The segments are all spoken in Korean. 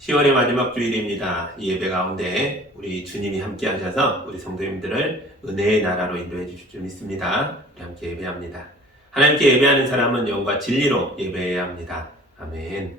10월의 마지막 주일입니다. 이 예배 가운데 우리 주님이 함께 하셔서 우리 성도님들을 은혜의 나라로 인도해 주실 줄 믿습니다. 우리 함께 예배합니다. 하나님께 예배하는 사람은 영과 진리로 예배해야 합니다. 아멘.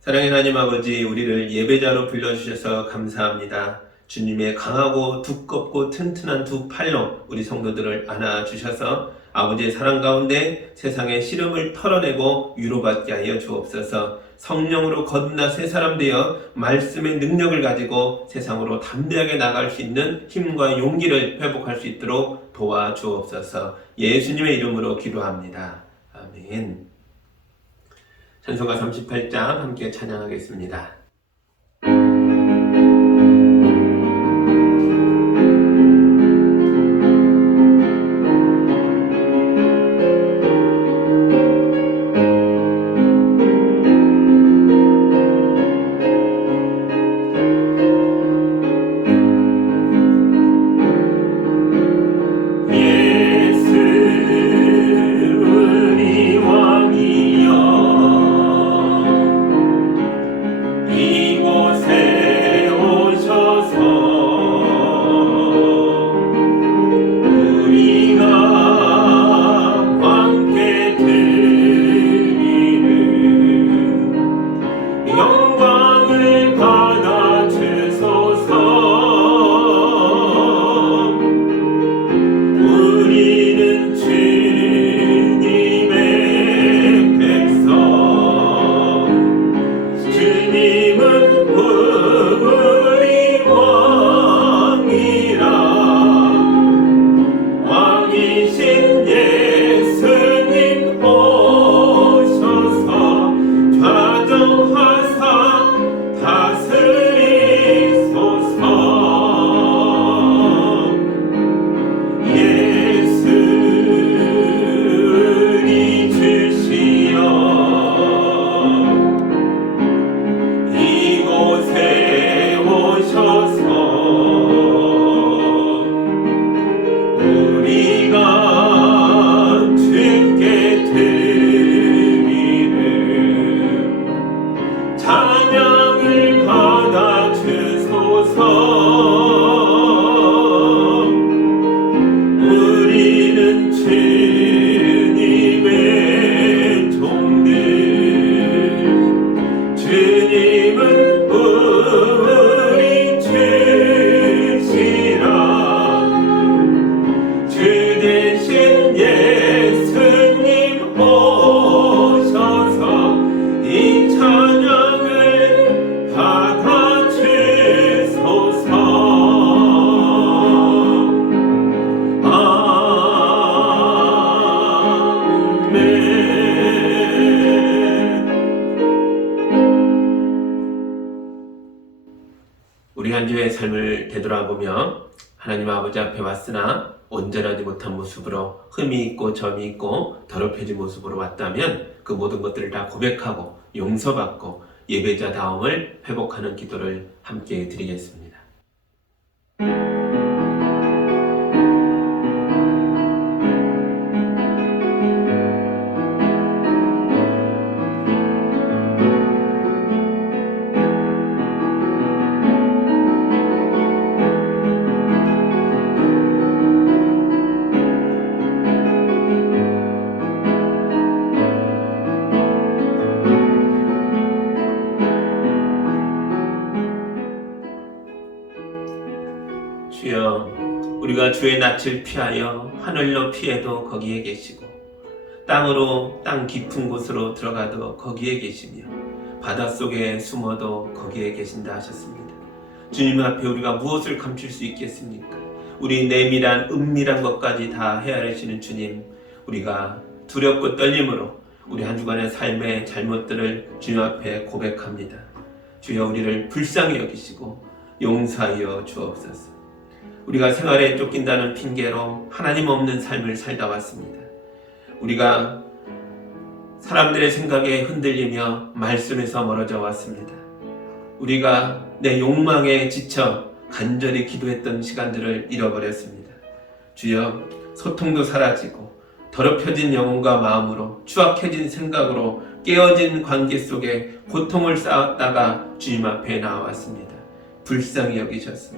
사랑의 하나님 아버지, 우리를 예배자로 불러주셔서 감사합니다. 주님의 강하고 두껍고 튼튼한 두 팔로 우리 성도들을 안아주셔서 아버지의 사랑 가운데 세상의 시름을 털어내고 위로받게 하여 주옵소서. 성령으로 거듭나 새 사람 되어 말씀의 능력을 가지고 세상으로 담대하게 나갈 수 있는 힘과 용기를 회복할 수 있도록 도와주옵소서. 예수님의 이름으로 기도합니다. 아멘. 찬송가 38장 함께 찬양하겠습니다. 우리 한 주의 삶을 되돌아보며 하나님 아버지 앞에 왔으나 온전하지 못한 모습으로 흠이 있고 점이 있고 더럽혀진 모습으로 왔다면 그 모든 것들을 다 고백하고 용서받고 예배자다움을 회복하는 기도를 함께 드리겠습니다. 주여, 우리가 주의 낯을 피하여 하늘로 피해도 거기에 계시고 땅 깊은 곳으로 들어가도 거기에 계시며 바닷속에 숨어도 거기에 계신다 하셨습니다. 주님 앞에 우리가 무엇을 감출 수 있겠습니까? 우리 내밀한 은밀한 것까지 다 헤아리시는 주님, 우리가 두렵고 떨림으로 우리 한 주간의 삶의 잘못들을 주님 앞에 고백합니다. 주여 우리를 불쌍히 여기시고 용서하여 주옵소서. 우리가 생활에 쫓긴다는 핑계로 하나님 없는 삶을 살다 왔습니다. 우리가 사람들의 생각에 흔들리며 말씀에서 멀어져 왔습니다. 우리가 내 욕망에 지쳐 간절히 기도했던 시간들을 잃어버렸습니다. 주여, 소통도 사라지고 더럽혀진 영혼과 마음으로 추악해진 생각으로 깨어진 관계 속에 고통을 쌓았다가 주님 앞에 나왔습니다. 불쌍히 여기셔서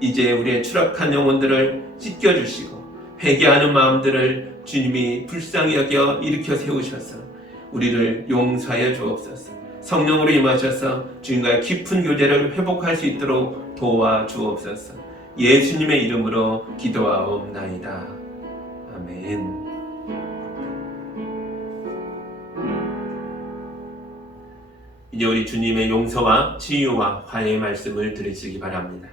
이제 우리의 추락한 영혼들을 찢겨주시고 회개하는 마음들을 주님이 불쌍히 여겨 일으켜 세우셔서 우리를 용서하여 주옵소서. 성령으로 임하셔서 주님과의 깊은 교제를 회복할 수 있도록 도와주옵소서. 예수님의 이름으로 기도하옵나이다. 아멘. 이제 우리 주님의 용서와 치유와 화해의 말씀을 들으시기 바랍니다.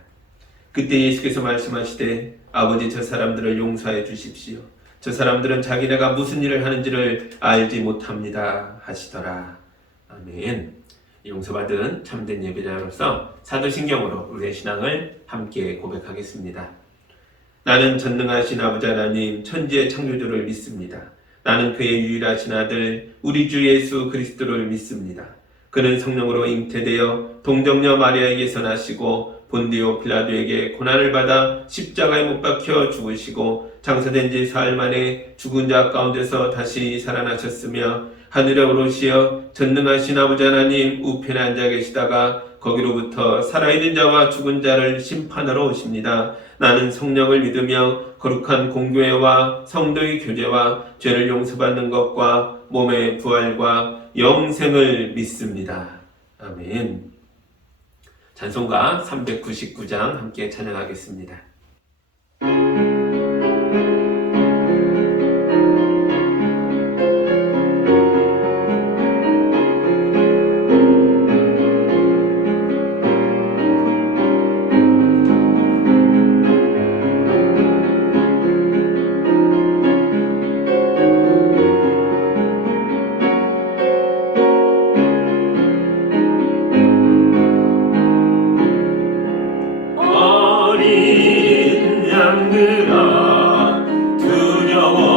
그때 예수께서 말씀하시되 아버지 저 사람들을 용서해 주십시오. 저 사람들은 자기네가 무슨 일을 하는지를 알지 못합니다 하시더라. 아멘. 용서받은 참된 예배자로서 사도신경으로 우리의 신앙을 함께 고백하겠습니다. 나는 전능하신 아버지 하나님 천지의 창조주를 믿습니다. 나는 그의 유일하신 아들 우리 주 예수 그리스도를 믿습니다. 그는 성령으로 잉태되어 동정녀 마리아에게서 나시고 본디오 필라도에게 고난을 받아 십자가에 못 박혀 죽으시고 장사된 지 사흘 만에 죽은 자 가운데서 다시 살아나셨으며 하늘에 오르시어 전능하신 아버지 하나님 우편에 앉아 계시다가 거기로부터 살아있는 자와 죽은 자를 심판하러 오십니다. 나는 성령을 믿으며 거룩한 공교회와 성도의 교제와 죄를 용서받는 것과 몸의 부활과 영생을 믿습니다. 아멘. 찬송가 399장 함께 찬양하겠습니다. 어린 양들아 두려워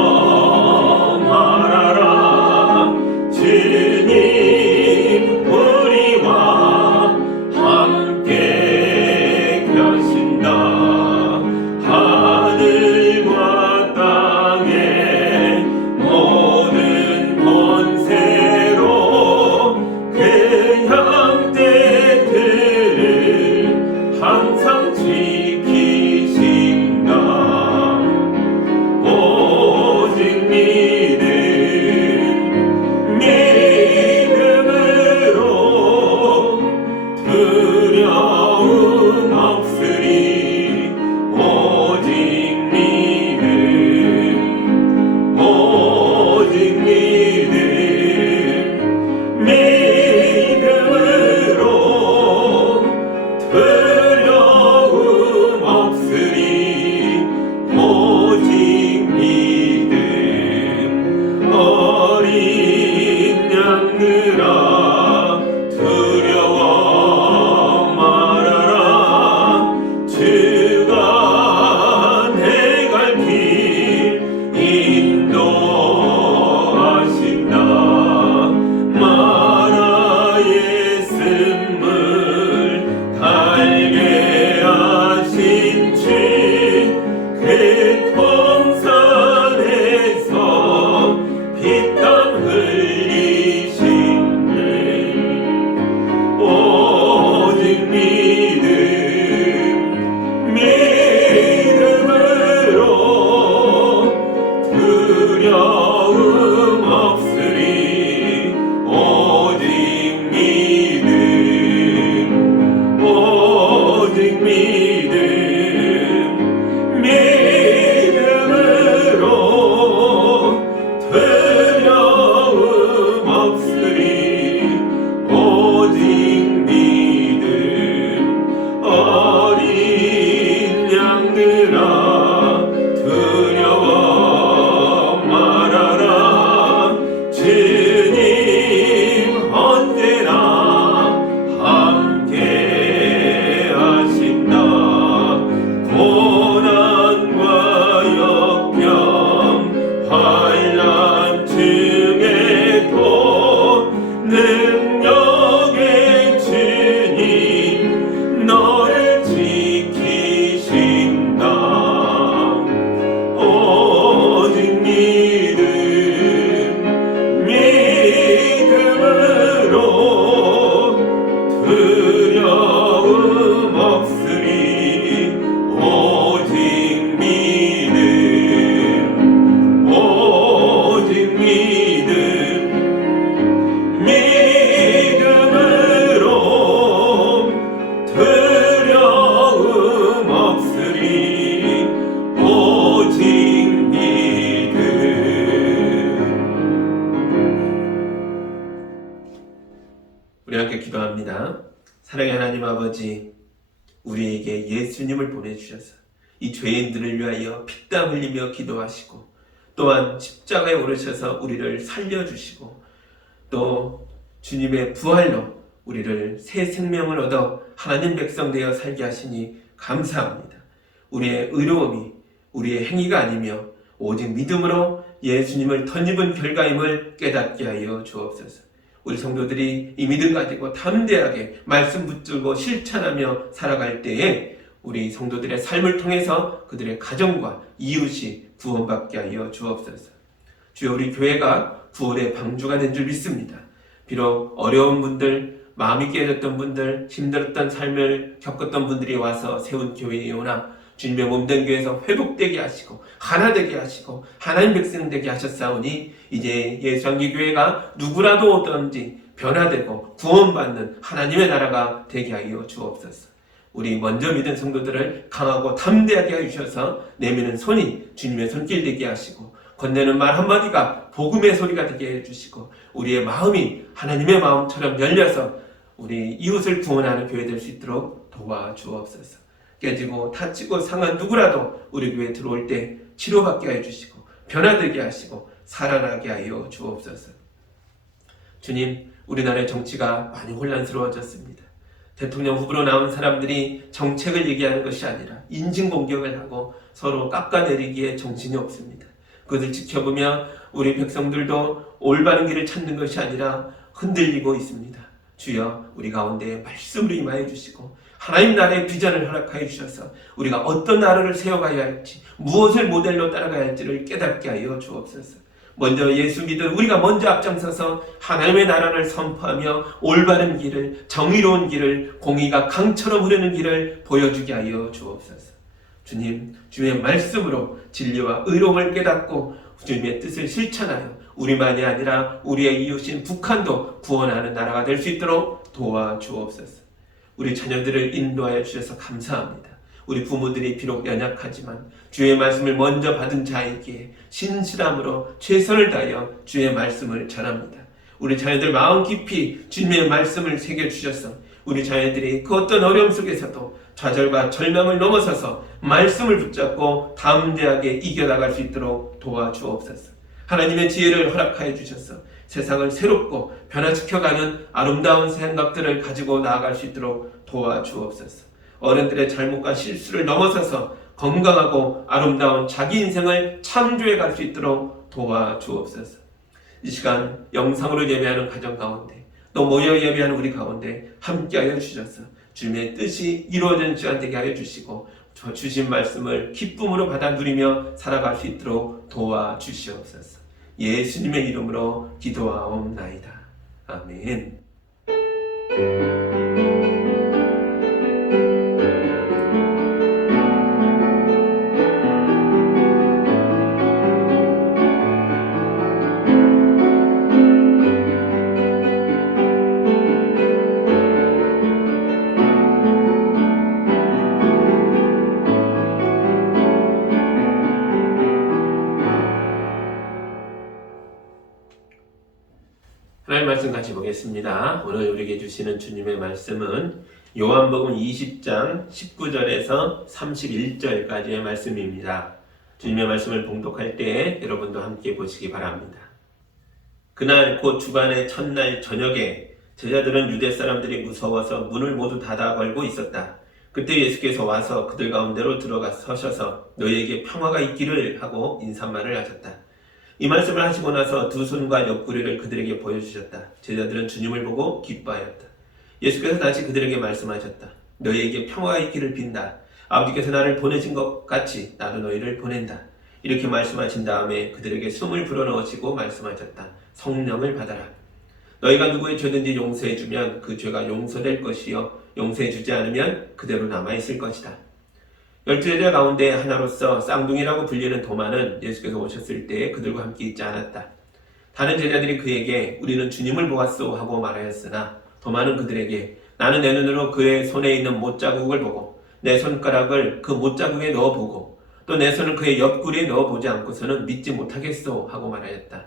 사랑의 하나님 아버지, 우리에게 예수님을 보내주셔서 이 죄인들을 위하여 피땀 흘리며 기도하시고 또한 십자가에 오르셔서 우리를 살려주시고 또 주님의 부활로 우리를 새 생명을 얻어 하나님 백성 되어 살게 하시니 감사합니다. 우리의 의로움이 우리의 행위가 아니며 오직 믿음으로 예수님을 덧입은 결과임을 깨닫게 하여 주옵소서. 우리 성도들이 이 믿음 가지고 담대하게 말씀 붙들고 실천하며 살아갈 때에 우리 성도들의 삶을 통해서 그들의 가정과 이웃이 구원받게 하여 주옵소서. 주여, 우리 교회가 구원의 방주가 된 줄 믿습니다. 비록 어려운 분들, 마음이 깨졌던 분들, 힘들었던 삶을 겪었던 분들이 와서 세운 교회이오나 주님의 몸된 교회에서 회복되게 하시고 하나 되게 하시고 하나님 백성 되게 하셨사오니 이제 예수한기교회가 누구라도 오든지 변화되고 구원받는 하나님의 나라가 되게 하여 주옵소서. 우리 먼저 믿은 성도들을 강하고 담대하게 해주셔서 내미는 손이 주님의 손길 되게 하시고 건네는 말 한마디가 복음의 소리가 되게 해주시고 우리의 마음이 하나님의 마음처럼 열려서 우리 이웃을 구원하는 교회 될 수 있도록 도와주옵소서. 깨지고 다치고 상한 누구라도 우리 교회에 들어올 때 치료받게 해주시고 변화되게 하시고 살아나게 하여 주옵소서. 주님, 우리나라의 정치가 많이 혼란스러워졌습니다. 대통령 후보로 나온 사람들이 정책을 얘기하는 것이 아니라 인신공격을 하고 서로 깎아내리기에 정신이 없습니다. 그것을 지켜보며 우리 백성들도 올바른 길을 찾는 것이 아니라 흔들리고 있습니다. 주여, 우리 가운데 말씀으로 임하여 주시고 하나님 나라의 비전을 허락하여 주셔서 우리가 어떤 나라를 세워가야 할지, 무엇을 모델로 따라가야 할지를 깨닫게 하여 주옵소서. 먼저 예수 믿은 우리가 먼저 앞장서서 하나님의 나라를 선포하며 올바른 길을, 정의로운 길을, 공의가 강처럼 흐르는 길을 보여주게 하여 주옵소서. 주님, 주의 말씀으로 진리와 의로움을 깨닫고 주님의 뜻을 실천하여 우리만이 아니라 우리의 이웃인 북한도 구원하는 나라가 될 수 있도록 도와주옵소서. 우리 자녀들을 인도하여 주셔서 감사합니다. 우리 부모들이 비록 연약하지만 주의 말씀을 먼저 받은 자에게 신실함으로 최선을 다하여 주의 말씀을 전합니다. 우리 자녀들 마음 깊이 주님의 말씀을 새겨주셔서 우리 자녀들이 그 어떤 어려움 속에서도 좌절과 절망을 넘어서서 말씀을 붙잡고 담대하게 이겨나갈 수 있도록 도와주옵소서. 하나님의 지혜를 허락하여 주셔서 세상을 새롭고 변화시켜가는 아름다운 생각들을 가지고 나아갈 수 있도록 도와주옵소서. 어른들의 잘못과 실수를 넘어서서 건강하고 아름다운 자기 인생을 창조해 갈 수 있도록 도와주옵소서. 이 시간 영상으로 예배하는 가정 가운데 또 모여 예배하는 우리 가운데 함께하여 주셔서 주님의 뜻이 이루어지는 시간 되게 하여 주시고 주신 말씀을 기쁨으로 받아 누리며 살아갈 수 있도록 도와주시옵소서. 예수님의 이름으로 기도하옵나이다. 아멘. 하나님 말씀 같이 보겠습니다. 오늘 우리에게 주시는 주님의 말씀은 요한복음 20장 19절에서 31절까지의 말씀입니다. 주님의 말씀을 봉독할 때 여러분도 함께 보시기 바랍니다. 그날 곧 주간의 첫날 저녁에 제자들은 유대 사람들이 무서워서 문을 모두 닫아 걸고 있었다. 그때 예수께서 와서 그들 가운데로 들어가 서셔서 너희에게 평화가 있기를 하고 인사말을 하셨다. 이 말씀을 하시고 나서 두 손과 옆구리를 그들에게 보여주셨다. 제자들은 주님을 보고 기뻐하였다. 예수께서 다시 그들에게 말씀하셨다. 너희에게 평화가 있기를 빈다. 아버지께서 나를 보내신 것 같이 나도 너희를 보낸다. 이렇게 말씀하신 다음에 그들에게 숨을 불어넣으시고 말씀하셨다. 성령을 받아라. 너희가 누구의 죄든지 용서해주면 그 죄가 용서될 것이요 용서해주지 않으면 그대로 남아있을 것이다. 12제자 가운데 하나로서 쌍둥이라고 불리는 도마는 예수께서 오셨을 때 그들과 함께 있지 않았다. 다른 제자들이 그에게 우리는 주님을 보았소 하고 말하였으나 도마는 그들에게 나는 내 눈으로 그의 손에 있는 못자국을 보고 내 손가락을 그 못자국에 넣어보고 또 내 손을 그의 옆구리에 넣어보지 않고서는 믿지 못하겠소 하고 말하였다.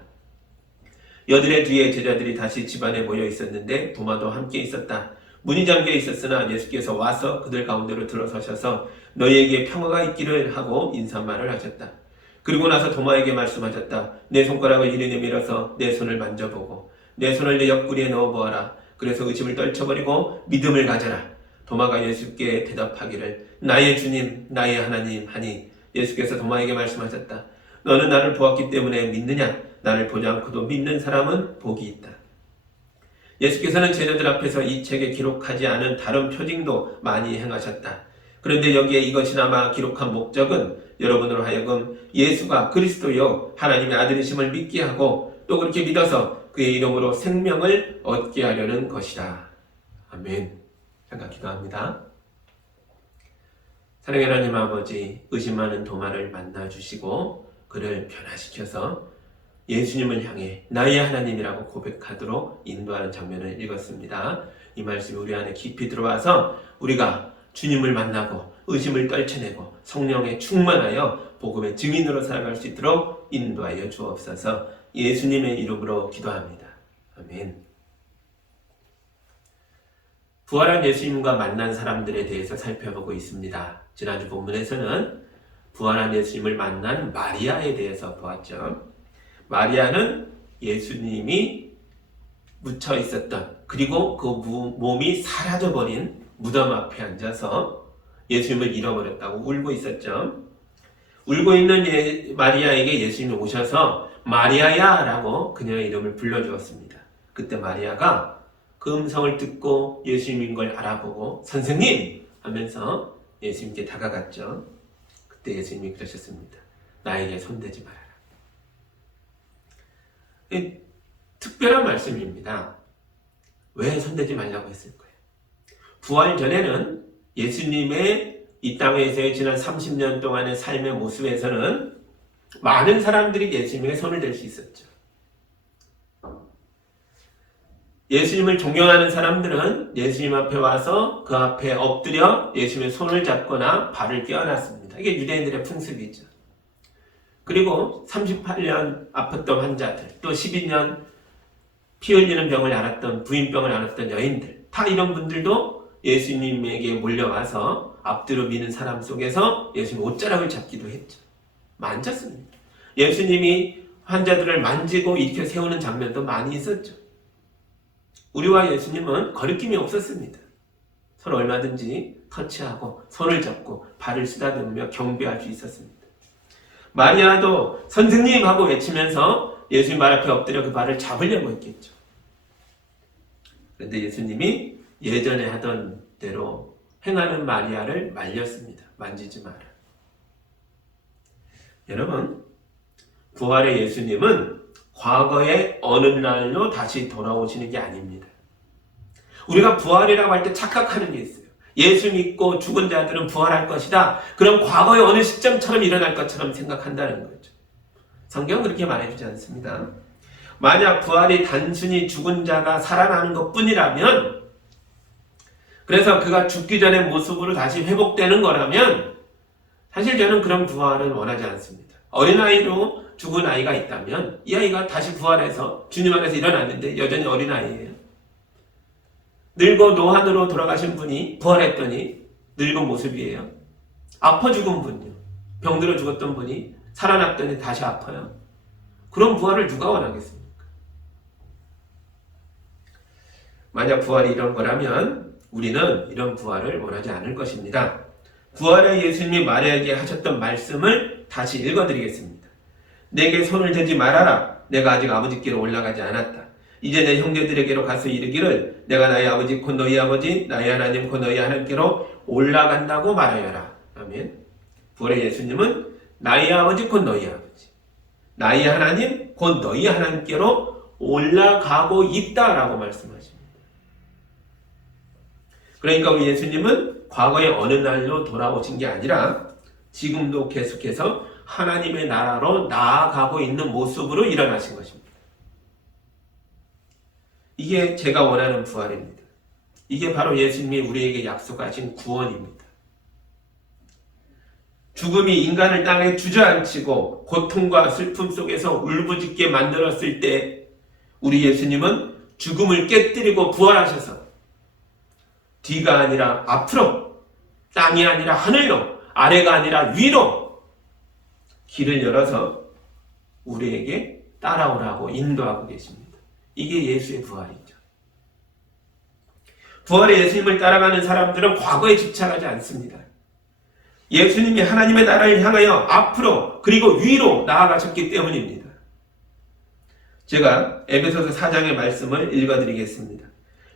여드레 뒤에 제자들이 다시 집안에 모여 있었는데 도마도 함께 있었다. 문이 잠겨 있었으나 예수께서 와서 그들 가운데로 들어서셔서 너희에게 평화가 있기를 하고 인사말을 하셨다. 그리고 나서 도마에게 말씀하셨다. 내 손가락을 이리 내밀어서 내 손을 만져보고 내 손을 내 옆구리에 넣어보아라. 그래서 의심을 떨쳐버리고 믿음을 가져라. 도마가 예수께 대답하기를 나의 주님 나의 하나님 하니 예수께서 도마에게 말씀하셨다. 너는 나를 보았기 때문에 믿느냐? 나를 보지 않고도 믿는 사람은 복이 있다. 예수께서는 제자들 앞에서 이 책에 기록하지 않은 다른 표징도 많이 행하셨다. 그런데 여기에 이것이나마 기록한 목적은 여러분으로 하여금 예수가 그리스도요 하나님의 아들이심을 믿게 하고 또 그렇게 믿어서 그의 이름으로 생명을 얻게 하려는 것이다. 아멘. 잠깐 기도합니다. 사랑의 하나님 아버지, 의심 많은 도마를 만나주시고 그를 변화시켜서 예수님을 향해 나의 하나님이라고 고백하도록 인도하는 장면을 읽었습니다. 이 말씀이 우리 안에 깊이 들어와서 우리가 주님을 만나고 의심을 떨쳐내고 성령에 충만하여 복음의 증인으로 살아갈 수 있도록 인도하여 주옵소서. 예수님의 이름으로 기도합니다. 아멘. 부활한 예수님과 만난 사람들에 대해서 살펴보고 있습니다. 지난주 본문에서는 부활한 예수님을 만난 마리아에 대해서 보았죠. 마리아는 예수님이 묻혀 있었던 그리고 그 몸이 사라져버린 무덤 앞에 앉아서 예수님을 잃어버렸다고 울고 있었죠. 울고 있는 마리아에게 예수님이 오셔서 마리아야 라고 그녀의 이름을 불러주었습니다. 그때 마리아가 그 음성을 듣고 예수님인 걸 알아보고 선생님 하면서 예수님께 다가갔죠. 그때 예수님이 그러셨습니다. 나에게 손대지 말아라. 특별한 말씀입니다. 왜 손대지 말라고 했을까요? 부활 전에는 예수님의 이 땅에서의 지난 30년 동안의 삶의 모습에서는 많은 사람들이 예수님에게 손을 댈 수 있었죠. 예수님을 존경하는 사람들은 예수님 앞에 와서 그 앞에 엎드려 예수님의 손을 잡거나 발을 껴안았습니다. 이게 유대인들의 풍습이죠. 그리고 38년 아팠던 환자들, 또 12년 피 흘리는 병을 앓았던 부인병을 앓았던 여인들, 다 이런 분들도 예수님에게 몰려와서 앞뒤로 미는 사람 속에서 예수님 옷자락을 잡기도 했죠. 만졌습니다. 예수님이 환자들을 만지고 일으켜 세우는 장면도 많이 있었죠. 우리와 예수님은 거리낌이 없었습니다. 서로 얼마든지 터치하고 손을 잡고 발을 쓰다듬으며 경배할 수 있었습니다. 마리아도 선생님 하고 외치면서 예수님 발 앞에 엎드려 그 발을 잡으려고 했겠죠. 그런데 예수님이 예전에 하던 대로 행하는 마리아를 말렸습니다. 만지지 마라. 여러분, 부활의 예수님은 과거의 어느 날로 다시 돌아오시는 게 아닙니다. 우리가 부활이라고 할 때 착각하는 게 있어요. 예수 믿고 죽은 자들은 부활할 것이다. 그럼 과거의 어느 시점처럼 일어날 것처럼 생각한다는 거죠. 성경은 그렇게 말해주지 않습니다. 만약 부활이 단순히 죽은 자가 살아나는 것뿐이라면, 그래서 그가 죽기 전의 모습으로 다시 회복되는 거라면 사실 저는 그런 부활은 원하지 않습니다. 어린아이로 죽은 아이가 있다면 이 아이가 다시 부활해서 주님 안에서 일어났는데 여전히 어린아이예요. 늙고 노환으로 돌아가신 분이 부활했더니 늙은 모습이에요. 아파 죽은 분요, 병들어 죽었던 분이 살아났더니 다시 아파요. 그런 부활을 누가 원하겠습니까? 만약 부활이 이런 거라면 우리는 이런 부활을 원하지 않을 것입니다. 부활의 예수님이 마리아에게 하셨던 말씀을 다시 읽어드리겠습니다. 내게 손을 대지 말아라. 내가 아직 아버지께로 올라가지 않았다. 이제 내 형제들에게로 가서 이르기를 내가 나의 아버지 곧 너희 아버지 나의 하나님 곧 너희 하나님께로 올라간다고 말하여라. 아멘. 부활의 예수님은 나의 아버지 곧 너희 아버지 나의 하나님 곧 너희 하나님께로 올라가고 있다라고 말씀하십니다. 그러니까 우리 예수님은 과거의 어느 날로 돌아오신 게 아니라 지금도 계속해서 하나님의 나라로 나아가고 있는 모습으로 일어나신 것입니다. 이게 제가 원하는 부활입니다. 이게 바로 예수님이 우리에게 약속하신 구원입니다. 죽음이 인간을 땅에 주저앉히고 고통과 슬픔 속에서 울부짖게 만들었을 때 우리 예수님은 죽음을 깨뜨리고 부활하셔서 뒤가 아니라 앞으로, 땅이 아니라 하늘로, 아래가 아니라 위로 길을 열어서 우리에게 따라오라고 인도하고 계십니다. 이게 예수의 부활이죠. 부활의 예수님을 따라가는 사람들은 과거에 집착하지 않습니다. 예수님이 하나님의 나라를 향하여 앞으로 그리고 위로 나아가셨기 때문입니다. 제가 에베소서 4장의 말씀을 읽어드리겠습니다.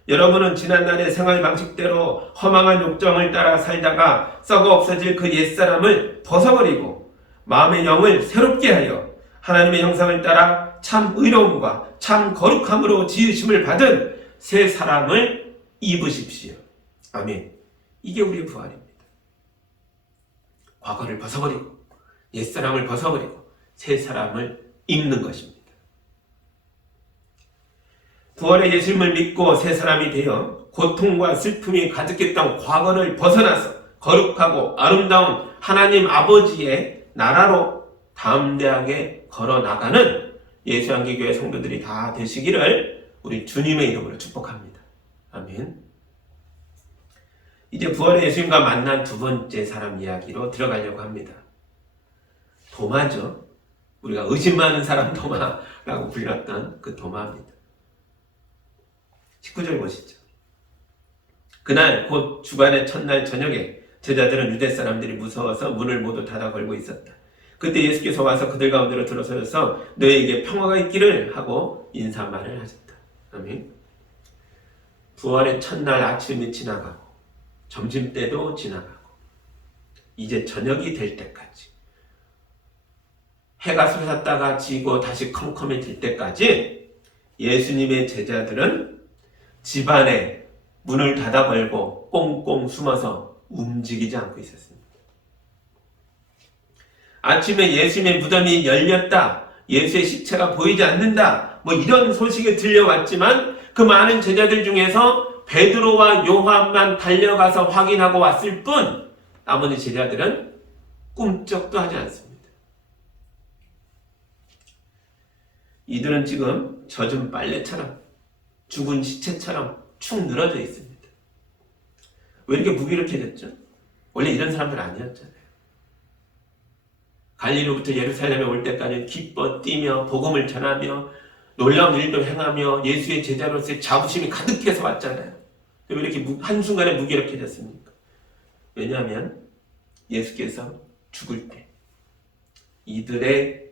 여러분은 지난날의 생활 방식대로 허망한 욕정을 따라 살다가 썩어 없어질 그 옛사람을 벗어버리고 마음의 영을 새롭게 하여 하나님의 형상을 따라 참 의로움과 참 거룩함으로 지으심을 받은 새 사람을 입으십시오. 아멘. 이게 우리의 부활입니다. 과거를 벗어버리고 옛사람을 벗어버리고 새 사람을 입는 것입니다. 부활의 예수님을 믿고 새 사람이 되어 고통과 슬픔이 가득했던 과거를 벗어나서 거룩하고 아름다운 하나님 아버지의 나라로 담대하게 걸어나가는 예수한계교회 성도들이 다 되시기를 우리 주님의 이름으로 축복합니다. 아멘. 이제 부활의 예수님과 만난 두 번째 사람 이야기로 들어가려고 합니다. 도마죠. 우리가 의심 많은 사람 도마라고 불렸던 그 도마입니다. 19절 보시죠. 그날 곧 주간의 첫날 저녁에 제자들은 유대 사람들이 무서워서 문을 모두 닫아 걸고 있었다. 그때 예수께서 와서 그들 가운데로 들어서셔서 너희에게 평화가 있기를 하고 인사말을 하셨다. 아멘. 부활의 첫날 아침이 지나가고 점심때도 지나가고 이제 저녁이 될 때까지 해가 솟았다가 지고 다시 컴컴해질 때까지 예수님의 제자들은 집안에 문을 닫아 걸고 꽁꽁 숨어서 움직이지 않고 있었습니다. 아침에 예수님의 무덤이 열렸다, 예수의 시체가 보이지 않는다, 이런 소식이 들려왔지만 그 많은 제자들 중에서 베드로와 요한만 달려가서 확인하고 왔을 뿐 나머지 제자들은 꿈쩍도 하지 않습니다. 이들은 지금 젖은 빨래처럼 죽은 시체처럼 축 늘어져 있습니다. 왜 이렇게 무기력해졌죠? 원래 이런 사람들 아니었잖아요. 갈릴리로부터 예루살렘에 올 때까지 기뻐 뛰며 복음을 전하며 놀라운 일도 행하며 예수의 제자로서의 자부심이 가득해서 왔잖아요. 왜 이렇게 한순간에 무기력해졌습니까? 왜냐하면 예수께서 죽을 때 이들의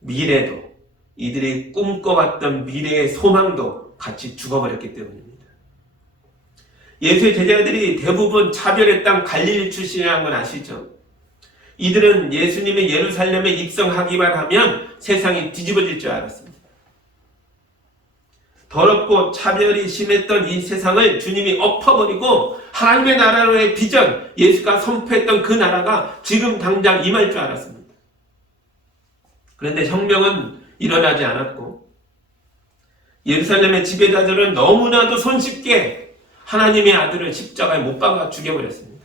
미래도, 이들이 꿈꿔왔던 미래의 소망도 같이 죽어버렸기 때문입니다. 예수의 제자들이 대부분 차별의 땅 갈릴리 출신이라는 건 아시죠? 이들은 예수님의 예루살렘에 입성하기만 하면 세상이 뒤집어질 줄 알았습니다. 더럽고 차별이 심했던 이 세상을 주님이 엎어버리고 하나님의 나라로의 비전, 예수가 선포했던 그 나라가 지금 당장 임할 줄 알았습니다. 그런데 혁명은 일어나지 않았고 예루살렘의 지배자들은 너무나도 손쉽게 하나님의 아들을 십자가에 못 박아 죽여버렸습니다.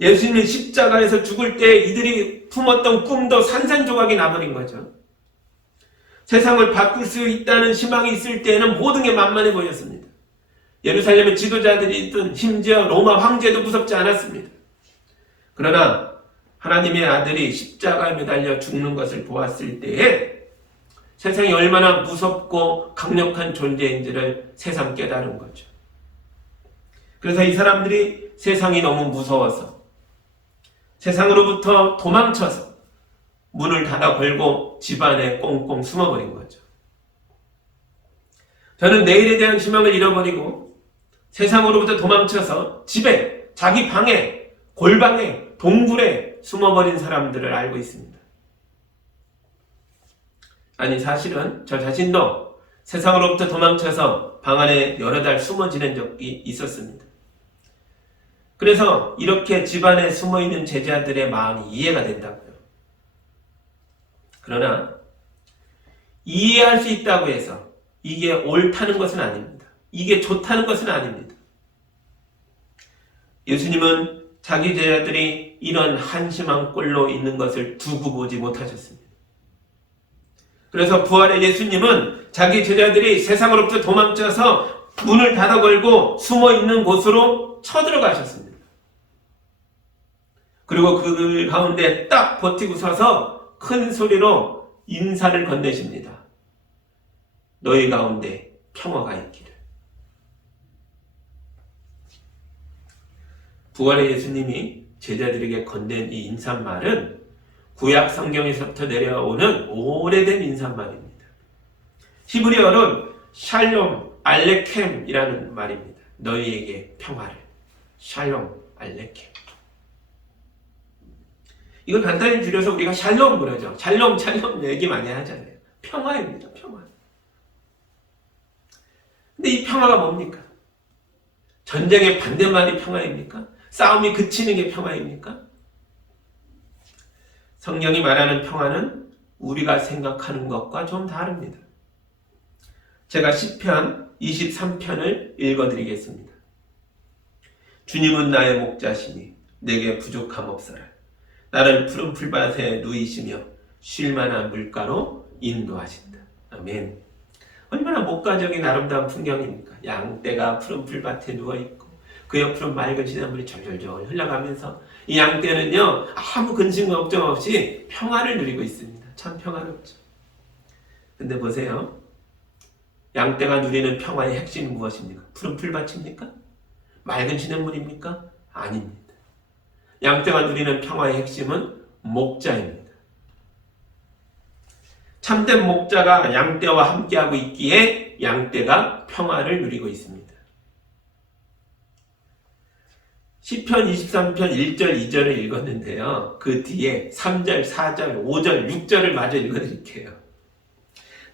예수님이 십자가에서 죽을 때 이들이 품었던 꿈도 산산조각이 나버린 거죠. 세상을 바꿀 수 있다는 희망이 있을 때에는 모든 게 만만해 보였습니다. 예루살렘의 지도자들이 있든 심지어 로마 황제도 무섭지 않았습니다. 그러나 하나님의 아들이 십자가에 매달려 죽는 것을 보았을 때에 세상이 얼마나 무섭고 강력한 존재인지를 새삼 깨달은 거죠. 그래서 이 사람들이 세상이 너무 무서워서 세상으로부터 도망쳐서 문을 닫아 걸고 집안에 꽁꽁 숨어버린 거죠. 저는 내일에 대한 희망을 잃어버리고 세상으로부터 도망쳐서 집에, 자기 방에, 골방에, 동굴에 숨어버린 사람들을 알고 있습니다. 아니, 사실은 저 자신도 세상으로부터 도망쳐서 방 안에 여러 달 숨어 지낸 적이 있었습니다. 그래서 이렇게 집안에 숨어있는 제자들의 마음이 이해가 된다고요. 그러나 이해할 수 있다고 해서 이게 옳다는 것은 아닙니다. 이게 좋다는 것은 아닙니다. 예수님은 자기 제자들이 이런 한심한 꼴로 있는 것을 두고 보지 못하셨습니다. 그래서 부활의 예수님은 자기 제자들이 세상으로부터 도망쳐서 문을 닫아 걸고 숨어 있는 곳으로 쳐들어가셨습니다. 그리고 그 가운데 딱 버티고 서서 큰 소리로 인사를 건네십니다. 너희 가운데 평화가 있기를. 부활의 예수님이 제자들에게 건넨 이 인사말은 구약 성경에서부터 내려오는 오래된 인사말입니다. 히브리어로는 샬롬 알레켐이라는 말입니다. 너희에게 평화를. 샬롬 알레켐. 이걸 간단히 줄여서 우리가 샬롬 그러죠. 샬롬 얘기 많이 하잖아요. 평화입니다. 평화. 근데 이 평화가 뭡니까? 전쟁의 반대말이 평화입니까? 싸움이 그치는 게 평화입니까? 성경이 말하는 평화는 우리가 생각하는 것과 좀 다릅니다. 제가 시편 23편을 읽어드리겠습니다. 주님은 나의 목자시니 내게 부족함 없어라. 나를 푸른 풀밭에 누이시며 쉴만한 물가로 인도하신다. 아멘. 얼마나 목가적인 아름다운 풍경입니까? 양떼가 푸른 풀밭에 누워있고 그 옆으로 맑은 시냇물이 절절절 흘러가면서 이 양떼는요 아무 근심 걱정 없이 평화를 누리고 있습니다. 참 평화롭죠. 근데 보세요. 양떼가 누리는 평화의 핵심은 무엇입니까? 푸른 풀밭입니까? 맑은 시냇물입니까? 아닙니다. 양떼가 누리는 평화의 핵심은 목자입니다. 참된 목자가 양떼와 함께하고 있기에 양떼가 평화를 누리고 있습니다. 시편 23편 1절 2절을 읽었는데요. 그 뒤에 3절, 4절, 5절, 6절을 마저 읽어드릴게요.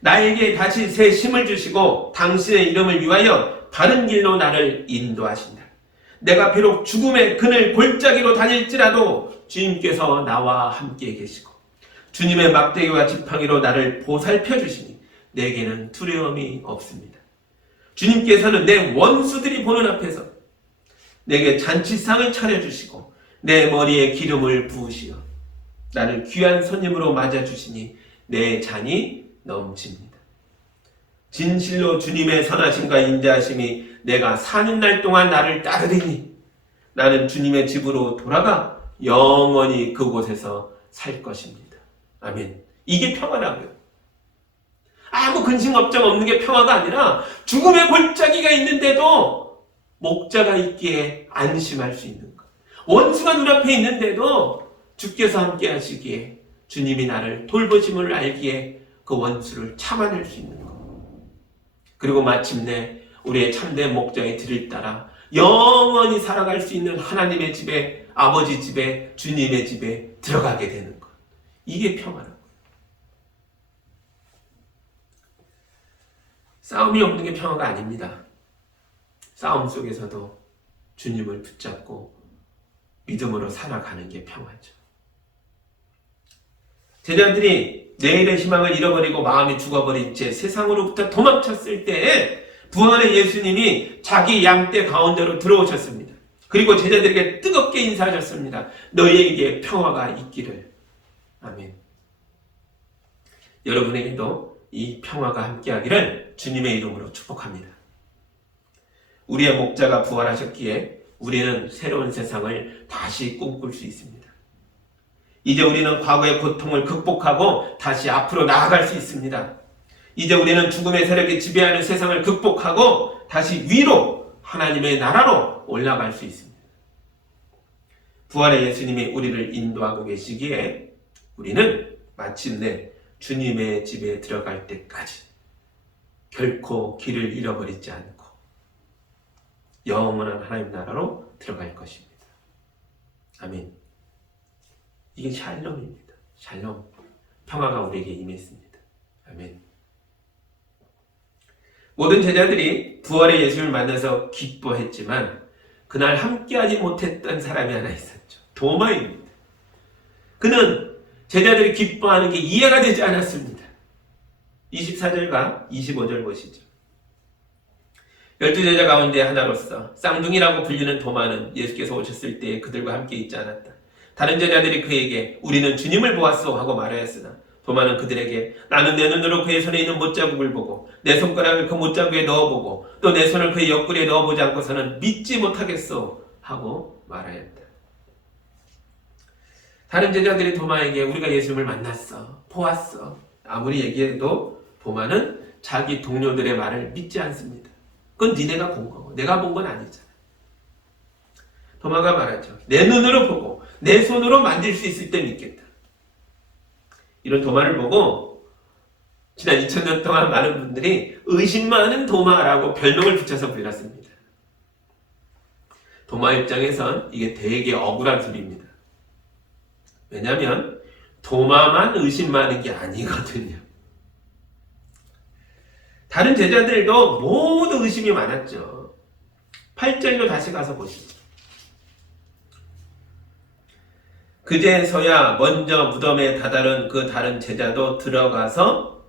나에게 다시 새 힘을 주시고 당신의 이름을 위하여 바른 길로 나를 인도하신다. 내가 비록 죽음의 그늘 골짜기로 다닐지라도 주님께서 나와 함께 계시고 주님의 막대기와 지팡이로 나를 보살펴 주시니 내게는 두려움이 없습니다. 주님께서는 내 원수들이 보는 앞에서 내게 잔치상을 차려주시고 내 머리에 기름을 부으시어 나를 귀한 손님으로 맞아주시니 내 잔이 넘칩니다. 진실로 주님의 선하심과 인자하심이 내가 사는 날 동안 나를 따르리니 나는 주님의 집으로 돌아가 영원히 그곳에서 살 것입니다. 아멘. 이게 평화라고요. 아무 근심 걱정 없는 게 평화가 아니라 죽음의 골짜기가 있는데도 목자가 있기에 안심할 수 있는 것. 원수가 눈앞에 있는데도 주께서 함께 하시기에 주님이 나를 돌보심을 알기에 그 원수를 참아낼 수 있는 것. 그리고 마침내 우리의 참된 목자의 뒤를 따라 영원히 살아갈 수 있는 하나님의 집에, 아버지 집에, 주님의 집에 들어가게 되는 것. 이게 평화라고요. 싸움이 없는 게 평화가 아닙니다. 싸움 속에서도 주님을 붙잡고 믿음으로 살아가는 게 평화죠. 제자들이 내일의 희망을 잃어버리고 마음이 죽어버린 채 세상으로부터 도망쳤을 때에 부활의 예수님이 자기 양떼 가운데로 들어오셨습니다. 그리고 제자들에게 뜨겁게 인사하셨습니다. 너희에게 평화가 있기를. 아멘. 여러분에게도 이 평화가 함께하기를 주님의 이름으로 축복합니다. 우리의 목자가 부활하셨기에 우리는 새로운 세상을 다시 꿈꿀 수 있습니다. 이제 우리는 과거의 고통을 극복하고 다시 앞으로 나아갈 수 있습니다. 이제 우리는 죽음의 세력이 지배하는 세상을 극복하고 다시 위로 하나님의 나라로 올라갈 수 있습니다. 부활의 예수님이 우리를 인도하고 계시기에 우리는 마침내 주님의 집에 들어갈 때까지 결코 길을 잃어버리지 않고 영원한 하나님 나라로 들어갈 것입니다. 아멘. 이게 샬롬입니다. 샬롬. 평화가 우리에게 임했습니다. 아멘. 모든 제자들이 부활의 예수를 만나서 기뻐했지만 그날 함께하지 못했던 사람이 하나 있었죠. 도마입니다. 그는 제자들이 기뻐하는 게 이해가 되지 않았습니다. 24절과 25절 보시죠. 12제자 가운데 하나로서 쌍둥이라고 불리는 도마는 예수께서 오셨을 때 그들과 함께 있지 않았다. 다른 제자들이 그에게 우리는 주님을 보았소 하고 말하였으나 도마는 그들에게 나는 내 눈으로 그의 손에 있는 못자국을 보고 내 손가락을 그 못자국에 넣어보고 또 내 손을 그의 옆구리에 넣어보지 않고서는 믿지 못하겠소 하고 말하였다. 다른 제자들이 도마에게 우리가 예수님을 만났어, 보았어 아무리 얘기해도 도마는 자기 동료들의 말을 믿지 않습니다. 그건 니네가 본 거고 내가 본 건 아니잖아. 도마가 말하죠. 내 눈으로 보고 내 손으로 만질 수 있을 때 믿겠다. 이런 도마를 보고 지난 2000년 동안 많은 분들이 의심 많은 도마라고 별명을 붙여서 불렀습니다. 도마 입장에선 이게 되게 억울한 소리입니다. 왜냐하면 도마만 의심 많은 게 아니거든요. 다른 제자들도 모두 의심이 많았죠. 8절로 다시 가서 보시죠. 그제서야 먼저 무덤에 다다른 그 다른 제자도 들어가서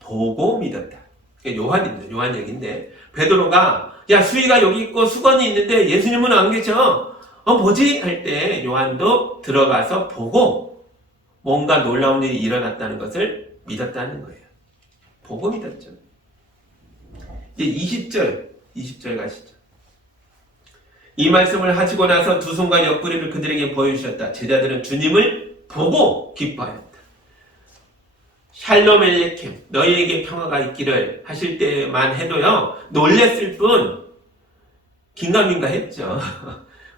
보고 믿었다. 요한입니다. 요한 얘기인데 베드로가 야 수희가 여기 있고 수건이 있는데 예수님은 안 계셔. 뭐지? 할 때 요한도 들어가서 보고 뭔가 놀라운 일이 일어났다는 것을 믿었다는 거예요. 보고 믿었죠. 이제 20절 가시죠. 이 말씀을 하시고 나서 두 손과 옆구리를 그들에게 보여주셨다. 제자들은 주님을 보고 기뻐하였다. 샬롬 엘레켐 너희에게 평화가 있기를 하실 때만 해도요 놀랬을 뿐 긴가민가 했죠.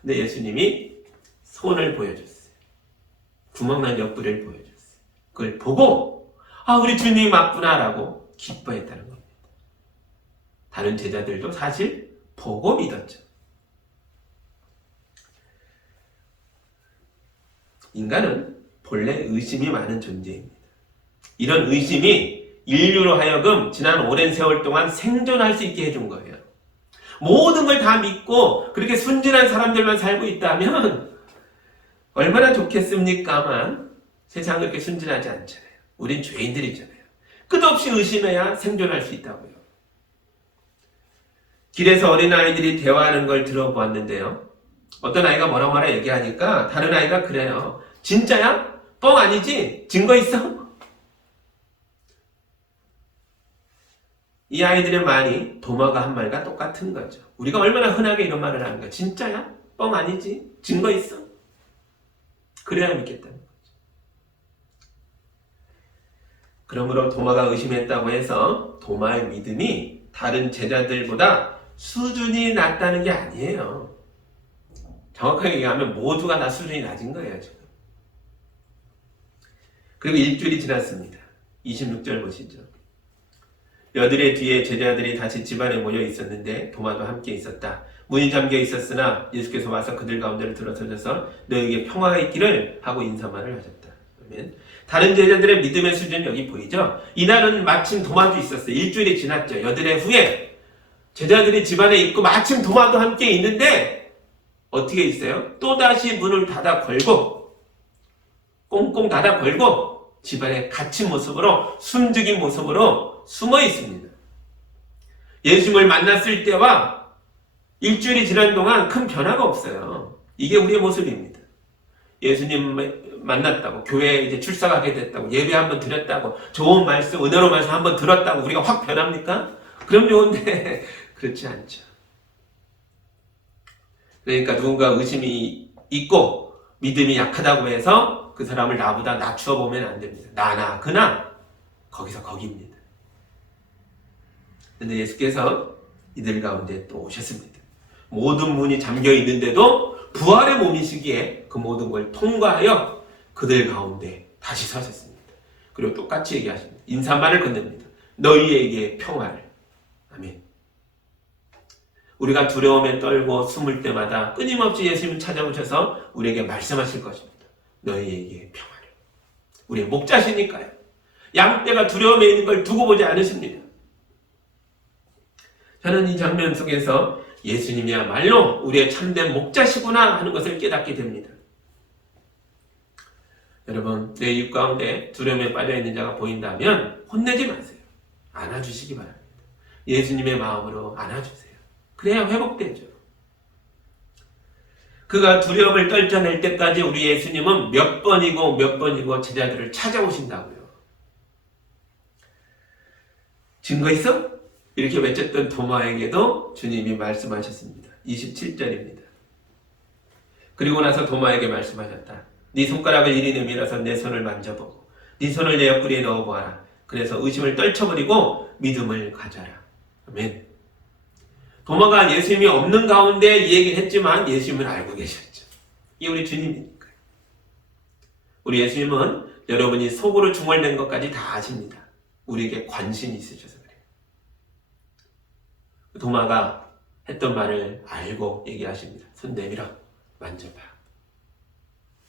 근데 예수님이 손을 보여줬어요. 구멍난 옆구리를 보여줬어요. 그걸 보고 우리 주님이 맞구나 라고 기뻐했다는 겁니다. 다른 제자들도 사실 보고 믿었죠. 인간은 본래 의심이 많은 존재입니다. 이런 의심이 인류로 하여금 지난 오랜 세월 동안 생존할 수 있게 해준 거예요. 모든 걸 다 믿고 그렇게 순진한 사람들만 살고 있다면 얼마나 좋겠습니까만 세상은 그렇게 순진하지 않잖아요. 우린 죄인들이잖아요. 끝없이 의심해야 생존할 수 있다고요. 길에서 어린아이들이 대화하는 걸 들어보았는데요. 어떤 아이가 뭐라 얘기하니까 다른 아이가 그래요. 진짜야? 뻥 아니지? 증거 있어? 이 아이들의 말이 도마가 한 말과 똑같은 거죠. 우리가 얼마나 흔하게 이런 말을 하는가. 진짜야? 뻥 아니지? 증거 있어? 그래야 믿겠다는 거죠. 그러므로 도마가 의심했다고 해서 도마의 믿음이 다른 제자들보다 수준이 낮다는 게 아니에요. 정확하게 얘기하면 모두가 다 수준이 낮은 거예요, 지금. 그리고 일주일이 지났습니다. 26절 보시죠. 여드레 뒤에 제자들이 다시 집안에 모여 있었는데 도마도 함께 있었다. 문이 잠겨 있었으나 예수께서 와서 그들 가운데를 들어서셔서 너에게 평화가 있기를 하고 인사말을 하셨다. 그러면 다른 제자들의 믿음의 수준 여기 보이죠? 이날은 마침 도마도 있었어요. 일주일이 지났죠. 여드레 후에 제자들이 집안에 있고 마침 도마도 함께 있는데 어떻게 있어요? 또다시 문을 닫아 걸고 꽁꽁 닫아 걸고 집안에 갇힌 모습으로 숨죽인 모습으로 숨어 있습니다. 예수님을 만났을 때와 일주일이 지난 동안 큰 변화가 없어요. 이게 우리의 모습입니다. 예수님 만났다고 교회에 이제 출석하게 됐다고 예배 한번 드렸다고 좋은 말씀 은혜로운 말씀 한번 들었다고 우리가 확 변합니까? 그럼 좋은데 그렇지 않죠. 그러니까 누군가 의심이 있고 믿음이 약하다고 해서 그 사람을 나보다 낮추어 보면 안 됩니다. 나나 그나 거기서 거기입니다. 그런데 예수께서 이들 가운데 또 오셨습니다. 모든 문이 잠겨 있는데도 부활의 몸이시기에 그 모든 걸 통과하여 그들 가운데 다시 서셨습니다. 그리고 똑같이 얘기하십니다. 인사말을 건넵니다. 너희에게 평화를. 아멘. 우리가 두려움에 떨고 숨을 때마다 끊임없이 예수님 찾아오셔서 우리에게 말씀하실 것입니다. 너희에게 평화를. 우리의 목자시니까요. 양떼가 두려움에 있는 걸 두고 보지 않으십니다. 저는 이 장면 속에서 예수님이야말로 우리의 참된 목자시구나 하는 것을 깨닫게 됩니다. 여러분, 내 입 가운데 두려움에 빠져있는 자가 보인다면 혼내지 마세요. 안아주시기 바랍니다. 예수님의 마음으로 안아주세요. 그래야 회복되죠. 그가 두려움을 떨쳐낼 때까지 우리 예수님은 몇 번이고 제자들을 찾아오신다고요. 증거 있어? 이렇게 외쳤던 도마에게도 주님이 말씀하셨습니다. 27절입니다. 그리고 나서 도마에게 말씀하셨다. 네 손가락을 이리 내밀어서 내 손을 만져보고 네 손을 내 옆구리에 넣어보아라. 그래서 의심을 떨쳐버리고 믿음을 가져라. 아멘. 도마가 예수님이 없는 가운데 이 얘기를 했지만 예수님을 알고 계셨죠. 이게 우리 주님이니까요. 우리 예수님은 여러분이 속으로 중얼댄 것까지 다 아십니다. 우리에게 관심이 있으셔서 그래요. 도마가 했던 말을 알고 얘기하십니다. 손 내밀어 만져봐.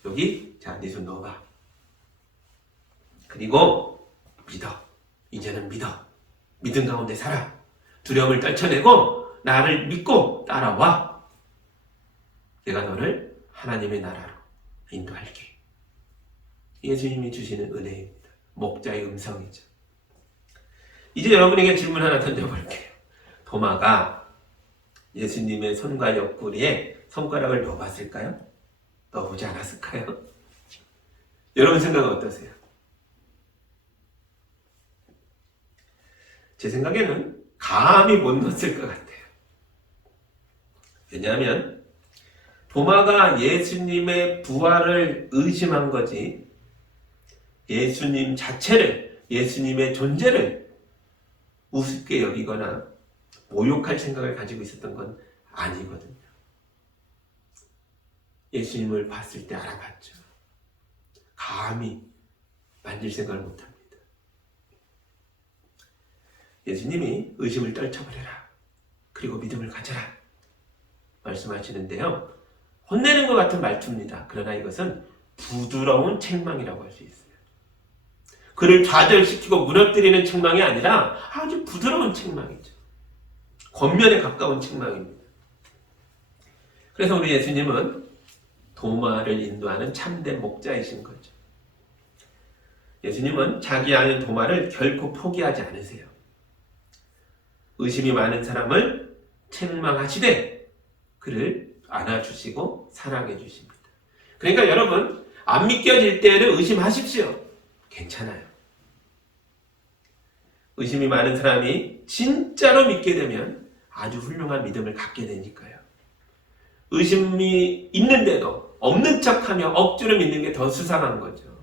여기 자, 네 손 넣어봐. 그리고 믿어. 이제는 믿어. 믿음 가운데 살아. 두려움을 떨쳐내고 나를 믿고 따라와. 내가 너를 하나님의 나라로 인도할게. 예수님이 주시는 은혜입니다. 목자의 음성이죠. 이제 여러분에게 질문 하나 던져볼게요. 도마가 예수님의 손과 옆구리에 손가락을 넣어봤을까요? 넣어보지 않았을까요? 여러분 생각은 어떠세요? 제 생각에는 감히 못 넣었을 것 같아요. 왜냐하면 도마가 예수님의 부활을 의심한 거지 예수님 자체를, 예수님의 존재를 우습게 여기거나 모욕할 생각을 가지고 있었던 건 아니거든요. 예수님을 봤을 때 알아봤죠. 감히 만질 생각을 못합니다. 예수님이 의심을 떨쳐버려라. 그리고 믿음을 가져라. 말씀하시는데요. 혼내는 것 같은 말투입니다. 그러나 이것은 부드러운 책망이라고 할 수 있어요. 그를 좌절시키고 무너뜨리는 책망이 아니라 아주 부드러운 책망이죠. 권면에 가까운 책망입니다. 그래서 우리 예수님은 도마를 인도하는 참된 목자이신 거죠. 예수님은 자기 아는 도마를 결코 포기하지 않으세요. 의심이 많은 사람을 책망하시되 그를 안아주시고 사랑해 주십니다. 그러니까 여러분 안 믿겨질 때는 의심하십시오. 괜찮아요. 의심이 많은 사람이 진짜로 믿게 되면 아주 훌륭한 믿음을 갖게 되니까요. 의심이 있는데도 없는 척하며 억지로 믿는 게 더 수상한 거죠.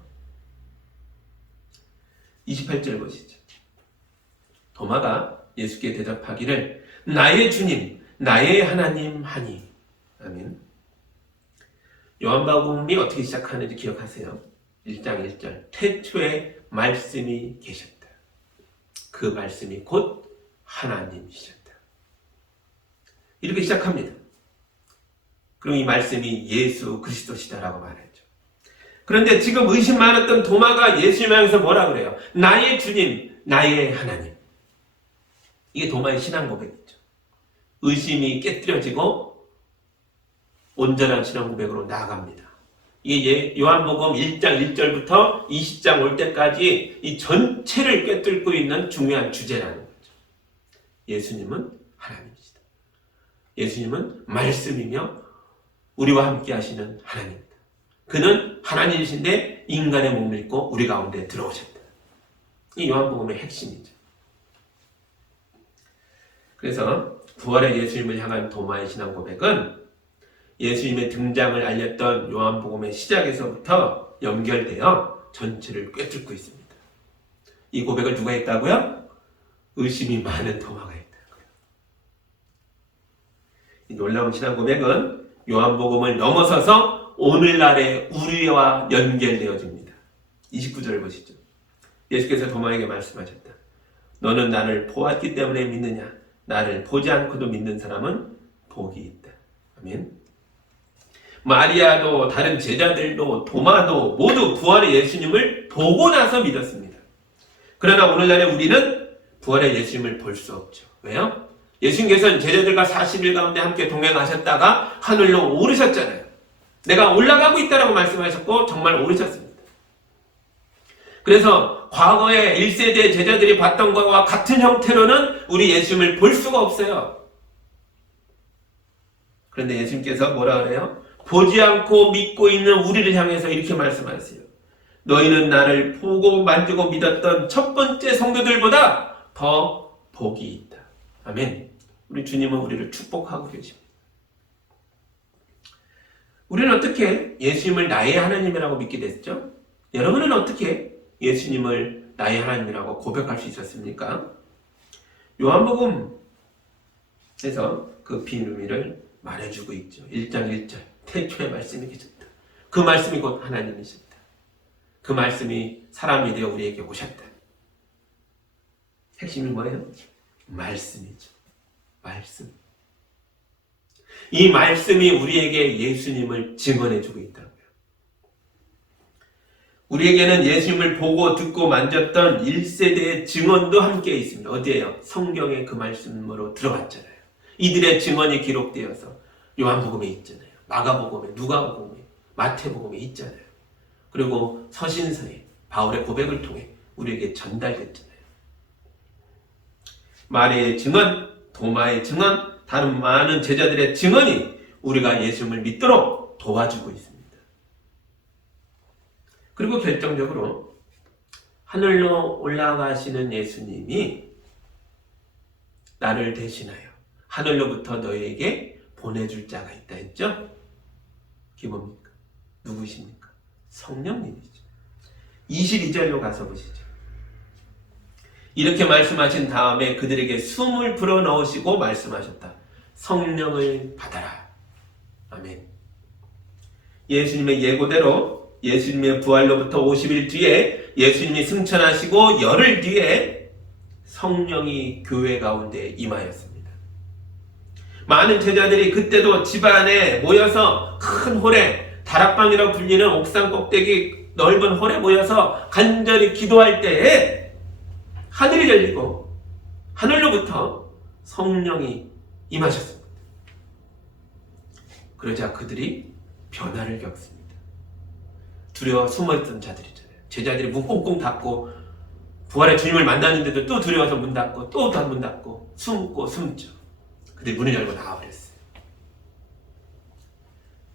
28절 보시죠. 도마가 예수께 대답하기를 나의 주님, 나의 하나님 하니. 아멘. 요한복음이 어떻게 시작하는지 기억하세요? 1장 1절 태초에 말씀이 계셨다. 그 말씀이 곧 하나님이셨다. 이렇게 시작합니다. 그럼 이 말씀이 예수 그리스도시다라고 말했죠. 그런데 지금 의심 많았던 도마가 예수님 향해서 뭐라 그래요? 나의 주님, 나의 하나님. 이게 도마의 신앙 고백이죠. 의심이 깨뜨려지고 온전한 신앙 고백으로 나아갑니다. 이게 요한복음 1장 1절부터 20장 올 때까지 이 전체를 꿰뚫고 있는 중요한 주제라는 거죠. 예수님은 하나님이시다. 예수님은 말씀이며 우리와 함께 하시는 하나님입니다. 그는 하나님이신데 인간의 몸을 입고 우리 가운데 들어오셨다. 이 요한복음의 핵심이죠. 그래서 부활의 예수님을 향한 도마의 신앙 고백은 예수님의 등장을 알렸던 요한복음의 시작에서부터 연결되어 전체를 꿰뚫고 있습니다. 이 고백을 누가 했다고요? 의심이 많은 도마가 했다고요. 이 놀라운 신앙 고백은 요한복음을 넘어서서 오늘날의 우리와 연결되어집니다. 29절을 보시죠. 예수께서 도마에게 말씀하셨다. 너는 나를 보았기 때문에 믿느냐? 나를 보지 않고도 믿는 사람은 복이 있다. 아멘. 마리아도 다른 제자들도 도마도 모두 부활의 예수님을 보고 나서 믿었습니다. 그러나 오늘날에 우리는 부활의 예수님을 볼 수 없죠. 왜요? 예수님께서는 제자들과 40일 가운데 함께 동행하셨다가 하늘로 오르셨잖아요. 내가 올라가고 있다라고 말씀하셨고 정말 오르셨습니다. 그래서 과거에 1세대 제자들이 봤던 것과 같은 형태로는 우리 예수님을 볼 수가 없어요. 그런데 예수님께서 뭐라 그래요? 보지 않고 믿고 있는 우리를 향해서 이렇게 말씀하세요. 너희는 나를 보고 만지고 믿었던 첫 번째 성도들보다 더 복이 있다. 아멘. 우리 주님은 우리를 축복하고 계십니다. 우리는 어떻게 예수님을 나의 하나님이라고 믿게 됐죠? 여러분은 어떻게 예수님을 나의 하나님이라고 고백할 수 있었습니까? 요한복음에서 그 비밀을 말해주고 있죠. 1장 1절 태초에 말씀이 계셨다. 그 말씀이 곧 하나님이셨다. 그 말씀이 사람이 되어 우리에게 오셨다. 핵심이 뭐예요? 말씀이죠. 말씀. 이 말씀이 우리에게 예수님을 증언해주고 있다고요. 우리에게는 예수님을 보고 듣고 만졌던 1세대의 증언도 함께 있습니다. 어디에요? 성경에 그 말씀으로 들어갔잖아요. 이들의 증언이 기록되어서 요한복음에 있잖아요. 마가복음에, 누가복음에, 마태복음에 있잖아요. 그리고 서신서에 바울의 고백을 통해 우리에게 전달됐잖아요. 마리의 증언, 도마의 증언, 다른 많은 제자들의 증언이 우리가 예수님을 믿도록 도와주고 있습니다. 그리고 결정적으로 하늘로 올라가시는 예수님이 나를 대신하여 하늘로부터 너희에게 보내줄 자가 있다 했죠? 그게 뭡니까? 누구십니까? 성령님이죠. 22절로 가서 보시죠. 이렇게 말씀하신 다음에 그들에게 숨을 불어넣으시고 말씀하셨다. 성령을 받아라. 아멘. 예수님의 예고대로 예수님의 부활로부터 50일 뒤에 예수님이 승천하시고 열흘 뒤에 성령이 교회 가운데 임하였습니다. 많은 제자들이 그때도 집안에 모여서 큰 홀에, 다락방이라고 불리는 옥상 꼭대기 넓은 홀에 모여서 간절히 기도할 때에 하늘이 열리고 하늘로부터 성령이 임하셨습니다. 그러자 그들이 변화를 겪습니다. 두려워 숨어있던 자들이잖아요. 제자들이 문 꽁꽁 닫고 부활의 주님을 만났는데도 또 두려워서 문 닫고 또 문 닫고 숨죠. 그들이 문을 열고 나와버렸어요.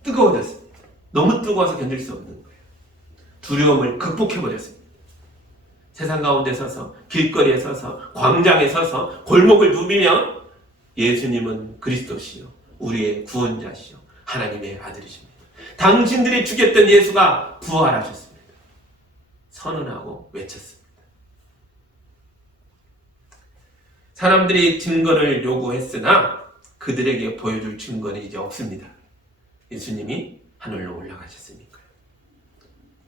뜨거워졌습니다. 너무 뜨거워서 견딜 수 없는 거예요. 두려움을 극복해버렸습니다. 세상 가운데 서서, 길거리에 서서, 광장에 서서 골목을 누비며 예수님은 그리스도시요 우리의 구원자시요 하나님의 아들이십니다. 당신들이 죽였던 예수가 부활하셨습니다. 선언하고 외쳤습니다. 사람들이 증거를 요구했으나 그들에게 보여줄 증거는 이제 없습니다. 예수님이 하늘로 올라가셨으니까요.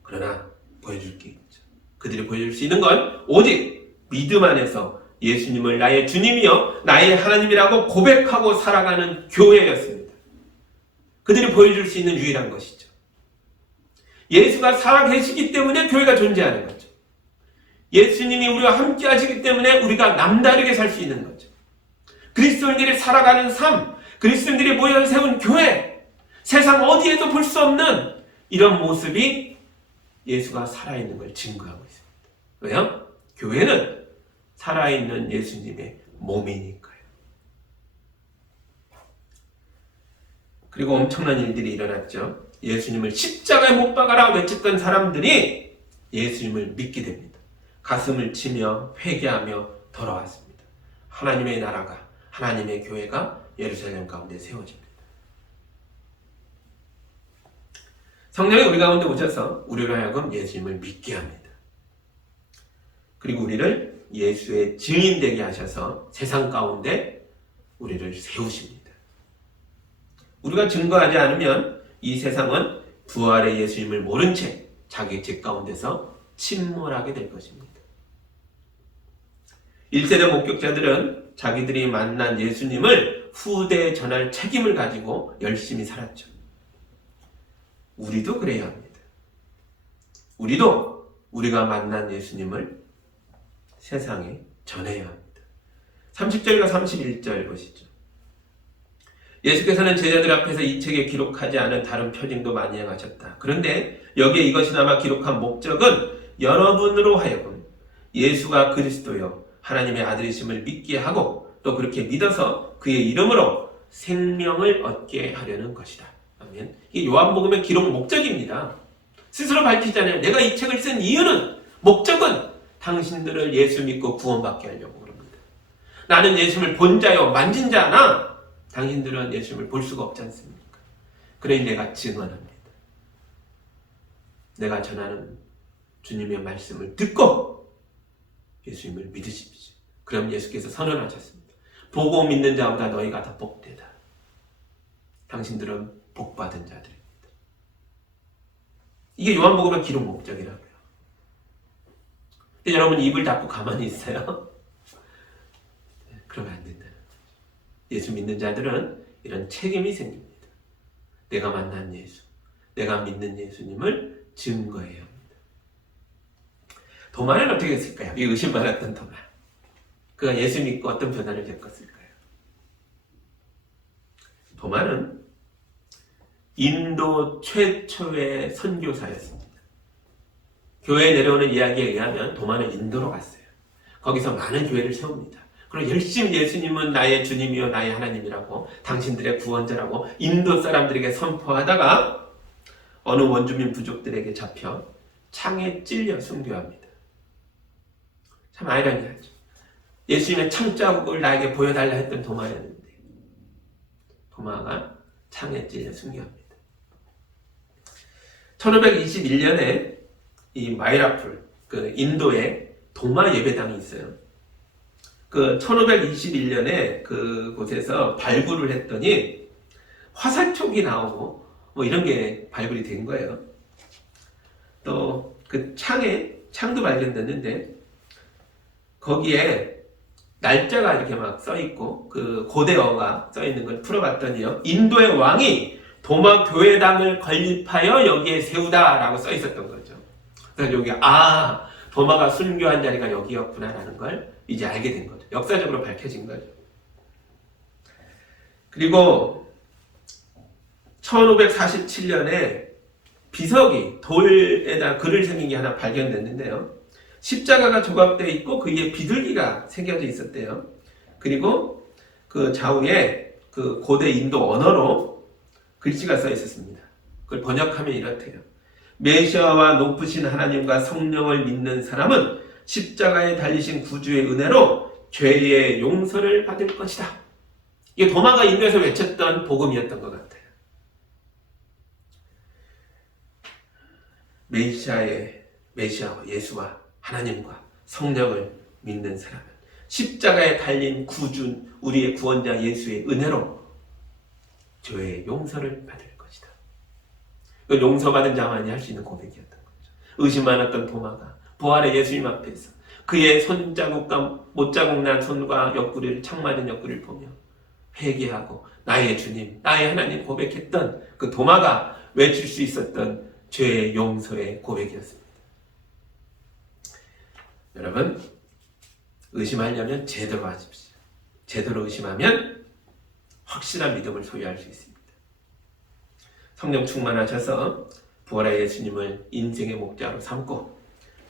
그러나 보여줄 게 있죠. 그들이 보여줄 수 있는 건 오직 믿음 안에서 예수님을 나의 주님이요 나의 하나님이라고 고백하고 살아가는 교회였습니다. 그들이 보여줄 수 있는 유일한 것이죠. 예수가 살아계시기 때문에 교회가 존재하는 거죠. 예수님이 우리와 함께 하시기 때문에 우리가 남다르게 살 수 있는 거죠. 그리스도인들이 살아가는 삶, 그리스도인들이 모여 세운 교회, 세상 어디에도 볼 수 없는 이런 모습이 예수가 살아있는 걸 증거하고 있습니다. 왜요? 교회는 살아있는 예수님의 몸이니까요. 그리고 엄청난 일들이 일어났죠. 예수님을 십자가에 못 박아라 외쳤던 사람들이 예수님을 믿게 됩니다. 가슴을 치며 회개하며 돌아왔습니다. 하나님의 나라가, 하나님의 교회가 예루살렘 가운데 세워집니다. 성령이 우리 가운데 오셔서 우리로 하여금 예수님을 믿게 합니다. 그리고 우리를 예수의 증인되게 하셔서 세상 가운데 우리를 세우십니다. 우리가 증거하지 않으면 이 세상은 부활의 예수님을 모른 채 자기 집 가운데서 침몰하게 될 것입니다. 1세대 목격자들은 자기들이 만난 예수님을 후대에 전할 책임을 가지고 열심히 살았죠. 우리도 그래야 합니다. 우리도 우리가 만난 예수님을 세상에 전해야 합니다. 30절과 31절 보시죠. 예수께서는 제자들 앞에서 이 책에 기록하지 않은 다른 표징도 많이 행하셨다. 그런데 여기에 이것이나마 기록한 목적은 여러분으로 하여금 예수가 그리스도여 하나님의 아들이심을 믿게 하고 또 그렇게 믿어서 그의 이름으로 생명을 얻게 하려는 것이다. 아멘. 이게 요한복음의 기록 목적입니다. 스스로 밝히잖아요. 내가 이 책을 쓴 이유는, 목적은 당신들을 예수 믿고 구원받게 하려고 그럽니다. 나는 예수님을 본 자요 만진 자나 당신들은 예수님을 볼 수가 없지 않습니까? 그러니 내가 증언합니다. 내가 전하는 주님의 말씀을 듣고 예수님을 믿으십시오. 그럼 예수께서 선언하셨습니다. 보고 믿는 자보다 너희가 더 복되다. 당신들은 복받은 자들입니다. 이게 요한복음의 기록 목적이라고요. 근데 여러분 입을 닫고 가만히 있어요? 그러면 안 된다는 거죠. 예수 믿는 자들은 이런 책임이 생깁니다. 내가 만난 예수, 내가 믿는 예수님을 증거해야 합니다. 도마는 어떻게 했을까요? 이 의심 많았던 도마. 그가 예수 믿고 어떤 변화를 겪었을까요? 도마는 인도 최초의 선교사였습니다. 교회에 내려오는 이야기에 의하면 도마는 인도로 갔어요. 거기서 많은 교회를 세웁니다. 그리고 열심히 예수님은 나의 주님이요 나의 하나님이라고 당신들의 구원자라고 인도 사람들에게 선포하다가 어느 원주민 부족들에게 잡혀 창에 찔려 순교합니다. 참 아이러니하죠. 예수님의 창자국을 나에게 보여달라 했던 도마였는데 도마가 창에 찔려 순교합니다. 1521년에 이 마이라풀, 그 인도에 도마 예배당이 있어요. 그 1521년에 그곳에서 발굴을 했더니 화살촉이 나오고 뭐 이런 게 발굴이 된 거예요. 또 그 창도 발견됐는데 거기에 날짜가 이렇게 막 써있고 그 고대어가 써있는 걸 풀어봤더니요. 인도의 왕이 도마 교회당을 건립하여 여기에 세우다라고 써있었던 거죠. 그래서 여기 도마가 순교한 자리가 여기였구나라는 걸 이제 알게 된 거죠. 역사적으로 밝혀진 거죠. 그리고 1547년에 비석이 돌에다 글을 새긴 게 하나 발견됐는데요. 십자가가 조각되어 있고 그 위에 비둘기가 새겨져 있었대요. 그리고 그 좌우에 그 고대 인도 언어로 글씨가 써 있었습니다. 그걸 번역하면 이렇대요. 메시아와 높으신 하나님과 성령을 믿는 사람은 십자가에 달리신 구주의 은혜로 죄의 용서를 받을 것이다. 이게 도마가 인도에서 외쳤던 복음이었던 것 같아요. 메시아와 예수와 하나님과 성령을 믿는 사람은 십자가에 달린 구주, 우리의 구원자 예수의 은혜로 죄의 용서를 받을 것이다. 이건 용서받은 자만이 할 수 있는 고백이었던 거죠. 의심 많았던 도마가 부활의 예수님 앞에서 그의 손자국과 못자국 난 손과 옆구리를 창 맞은 옆구리를 보며 회개하고 나의 주님, 나의 하나님 고백했던 그 도마가 외칠 수 있었던 죄의 용서의 고백이었습니다. 여러분, 의심하려면 제대로 하십시오. 제대로 의심하면 확실한 믿음을 소유할 수 있습니다. 성령 충만하셔서 부활의 예수님을 인생의 목자로 삼고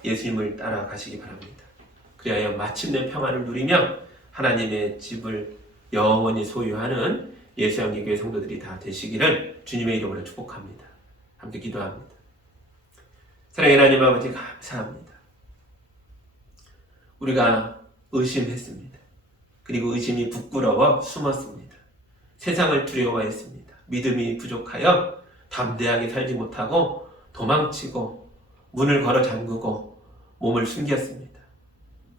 예수님을 따라가시기 바랍니다. 그리하여 마침내 평안을 누리며 하나님의 집을 영원히 소유하는 예수양기교회 성도들이 다 되시기를 주님의 이름으로 축복합니다. 함께 기도합니다. 사랑의 하나님 아버지 감사합니다. 우리가 의심했습니다. 그리고 의심이 부끄러워 숨었습니다. 세상을 두려워했습니다. 믿음이 부족하여 담대하게 살지 못하고 도망치고 문을 걸어 잠그고 몸을 숨겼습니다.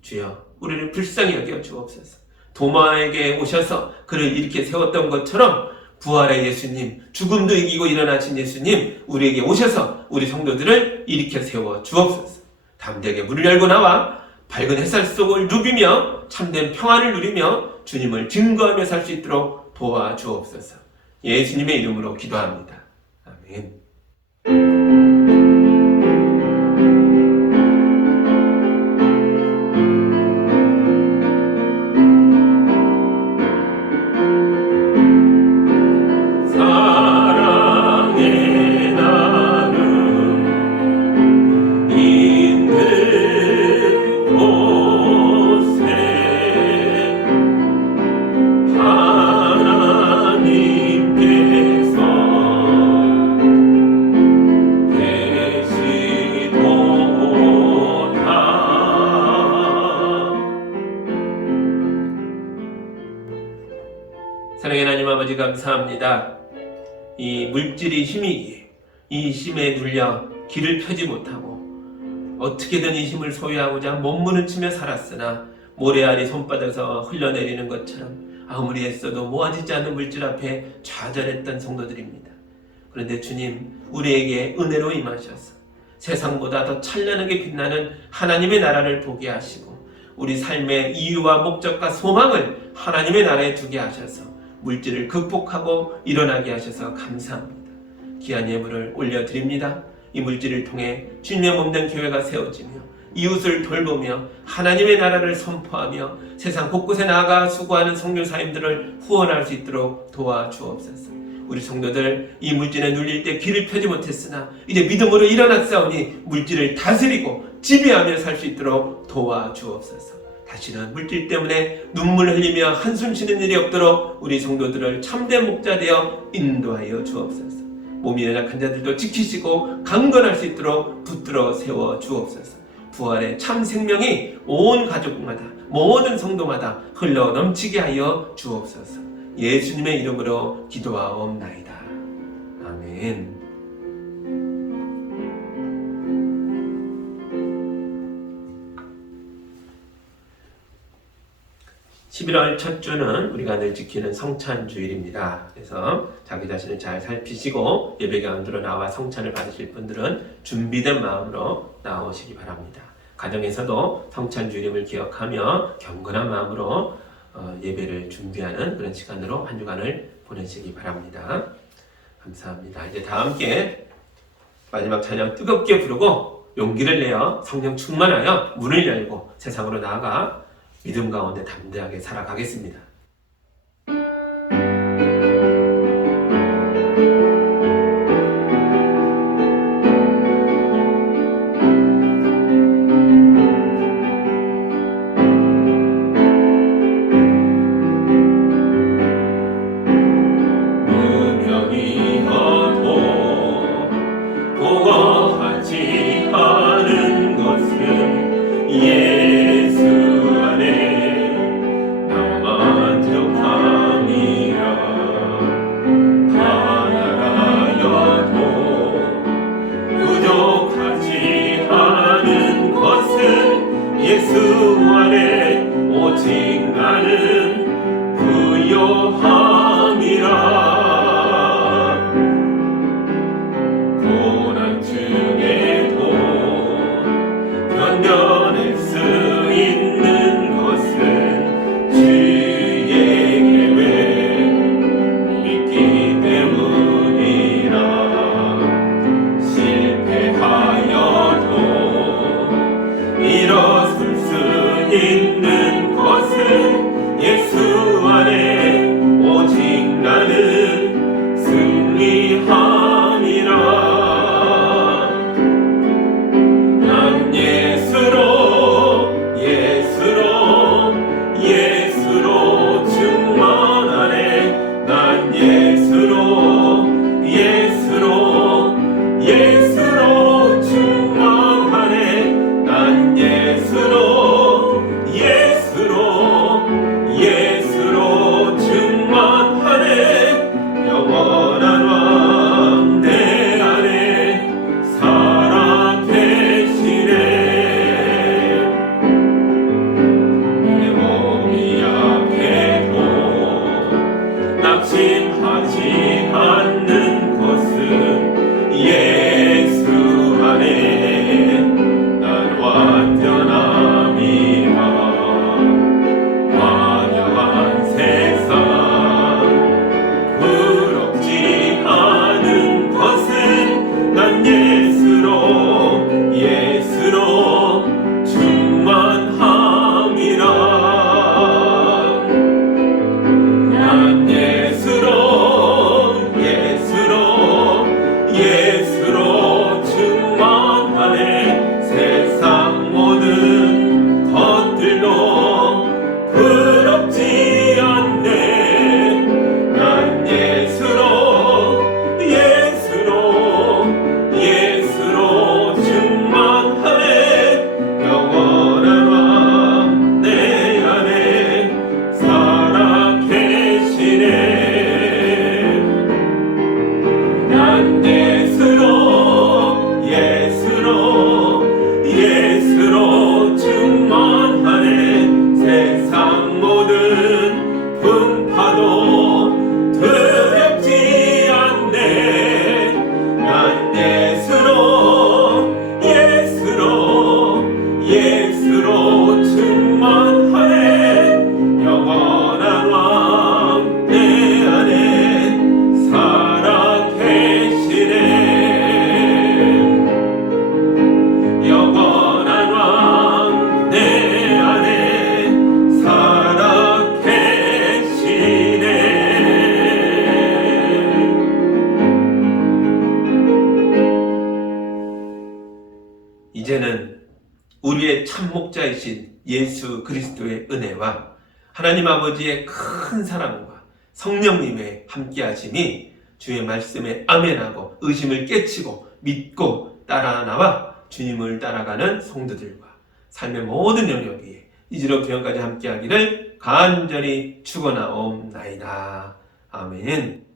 주여, 우리를 불쌍히 여겨 주옵소서. 도마에게 오셔서 그를 이렇게 세웠던 것처럼 부활의 예수님, 죽음도 이기고 일어나신 예수님, 우리에게 오셔서 우리 성도들을 일으켜 세워 주옵소서. 담대하게 문을 열고 나와 밝은 햇살 속을 누비며 참된 평안을 누리며 주님을 증거하며 살 수 있도록 도와주옵소서. 예수님의 이름으로 기도합니다. 아멘. 감사합니다. 이 물질이 힘이기에 이 힘에 눌려 길을 펴지 못하고 어떻게든 이 힘을 소유하고자 몸부림치며 살았으나 모래알이 손바닥에서 흘러내리는 것처럼 아무리 애써도 모아지지 않는 물질 앞에 좌절했던 성도들입니다. 그런데 주님, 우리에게 은혜로 임하셔서 세상보다 더 찬란하게 빛나는 하나님의 나라를 보게 하시고 우리 삶의 이유와 목적과 소망을 하나님의 나라에 두게 하셔서 물질을 극복하고 일어나게 하셔서 감사합니다. 귀한 예물을 올려드립니다. 이 물질을 통해 주님의 몸된 교회가 세워지며 이웃을 돌보며 하나님의 나라를 선포하며 세상 곳곳에 나아가 수고하는 선교사님들을 후원할 수 있도록 도와주옵소서. 우리 성도들 이 물질에 눌릴 때 길을 펴지 못했으나 이제 믿음으로 일어났사오니 물질을 다스리고 지배하며 살 수 있도록 도와주옵소서. 다시는 물질 때문에 눈물 흘리며 한숨 쉬는 일이 없도록 우리 성도들을 참된 목자 되어 인도하여 주옵소서. 몸이 연약한 자들도 지키시고 강건할 수 있도록 붙들어 세워 주옵소서. 부활의 참 생명이 온 가족마다 모든 성도마다 흘러 넘치게 하여 주옵소서. 예수님의 이름으로 기도하옵나이다. 아멘. 11월 첫 주는 우리가 늘 지키는 성찬주일입니다. 그래서 자기 자신을 잘 살피시고 예배 가운데로 나와 성찬을 받으실 분들은 준비된 마음으로 나오시기 바랍니다. 가정에서도 성찬주일임을 기억하며 경건한 마음으로 예배를 준비하는 그런 시간으로 한 주간을 보내시기 바랍니다. 감사합니다. 이제 다 함께 마지막 찬양 뜨겁게 부르고 용기를 내어 성령 충만하여 문을 열고 세상으로 나아가 믿음 가운데 담대하게 살아가겠습니다. 예수 안에 나만 난 예수로 예수로 충만하네. 세상 모든 풍파도 두렵지 않네. 난 예수로 충만하네. 영원한 왕 내 안에 살아 계시네. 영원한 왕 내 안에 살아 계시네. 이제는 우리의 참 목자이신 예수 그리스도의 은혜와 하나님 아버지의 큰 사랑과 성령님의 함께하심이 주의 말씀에 아멘하고 의심을 깨치고 믿고 따라 나와 주님을 따라가는 성도들과 삶의 모든 영역에 이제로 영원까지 함께하기를 간절히 축원하옵나이다. 아멘.